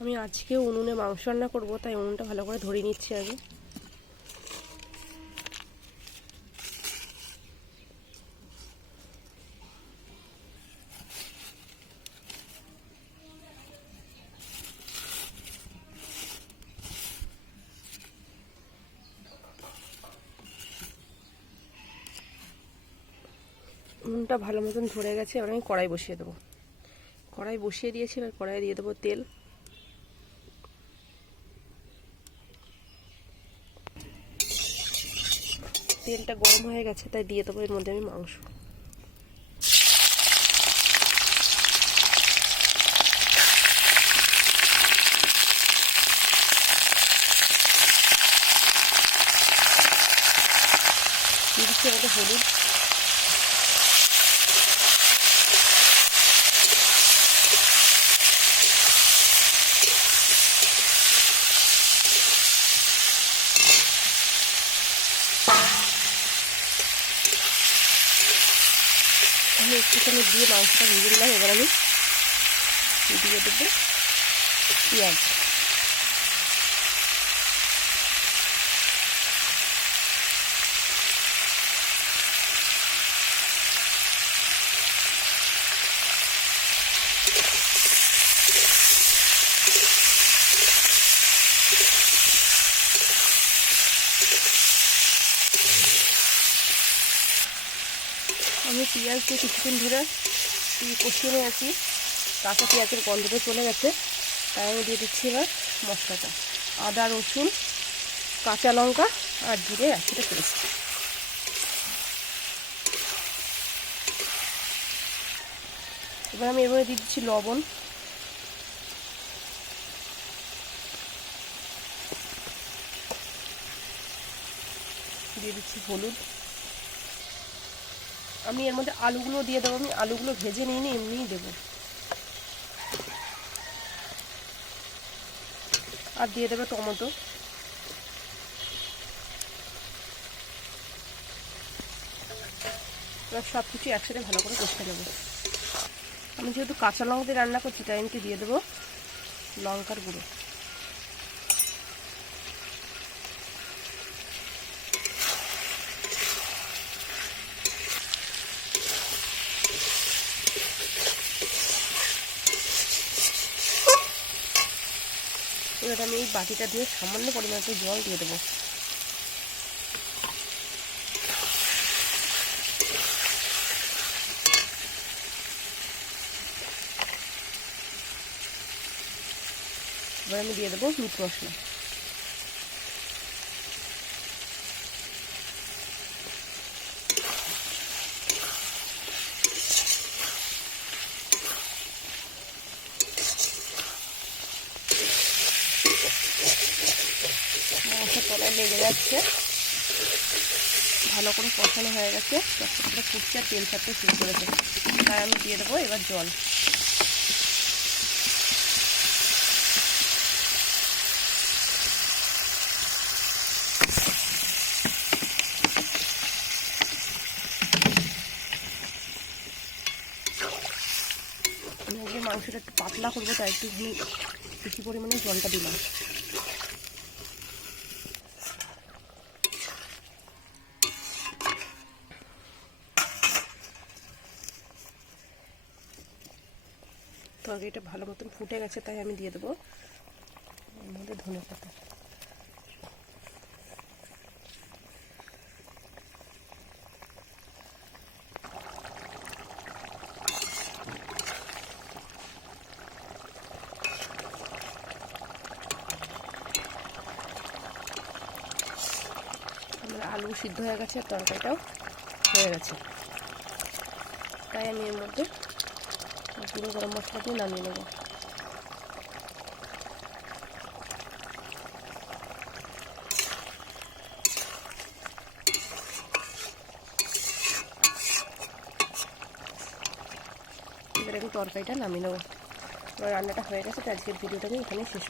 আমি আজকে উনুনে মাংস রান্না করব, তাই উনুনটা ভালো করে ধরে নিচ্ছি আগে। উনুনটা ভালো মতন ধরে গেছে, এবার আমি কড়াই বসিয়ে দেবো। কড়াই বসিয়ে দিয়েছি, এবার কড়াই দিয়ে দেবো তেল। তেলটা গরম হয়ে গেছে, তাই দিয়ে দেবো এর মধ্যে আমি মাংস। দিয়ে দিচ্ছি আমাদের হলুদ, আমি একটুখানি দিয়ে মাংসটা ভেজে নিলাম। এবার আমি দিয়ে দেবো পেঁয়াজ। আমি পেঁয়াজ দিয়ে কিছুক্ষণ ধরে কষিয়ে নিয়ে আছি, কাঁচা পেঁয়াজের গন্ধটা চলে গেছে, তাই আমি দিয়ে দিচ্ছি এবার মশলাটা। আদা, রসুন, কাঁচা লঙ্কা আর জিরে একসাথে পেস্ট। এবার আমি এবারে দিয়ে দিচ্ছি লবণ, দিয়ে দিচ্ছি হলুদ। আমি এর মধ্যে আলুগুলো দিয়ে দেবো, আমি আলুগুলো ভেজে নিয়ে এমনিই দেবো। আর দিয়ে দেবে টমেটো। এবার সব কিছু একসাথে ভালো করে কষতে নেবো। আমি যেহেতু কাঁচা লঙ্কা দিয়ে রান্না করছি, তাই আমি দিয়ে দেবো লঙ্কার গুঁড়ো। এবার আমি এই বাটিটা দিয়ে সামান্য পরিমাণে জল দিয়ে দেবো। এবার আমি দিয়ে দেবো মিট মশলা। মাংসের তলায় লেগে যাচ্ছে, ভালো করে কষানো হয়ে গেছে, ততক্ষণে ফুটছে আর তেল ছাড়তে শুরু করেছে, তাই আমি দিয়ে দেবো এবার জল। আমি আজকে মাংসটা একটু পাতলা করবো, তাই একটু বেশি পরিমাণে জলটা দিলাম। তরকারিটা ভালো মতন ফুটে গেছে, তাই আমি দিয়ে দেবো এর মধ্যে ধনে পাতা। আমার আলু সিদ্ধ হয়ে গেছে, তরকারিটাও হয়ে গেছে, তাই আমি এর মধ্যে গুঁড়ো গরম মশলা দিয়ে নামিয়ে নেব। এবার আমি তরকারিটা নামিয়ে নেব। রান্নাটা হয়ে গেছে, তো আজকের ভিডিওটা আমি এখানে শেষ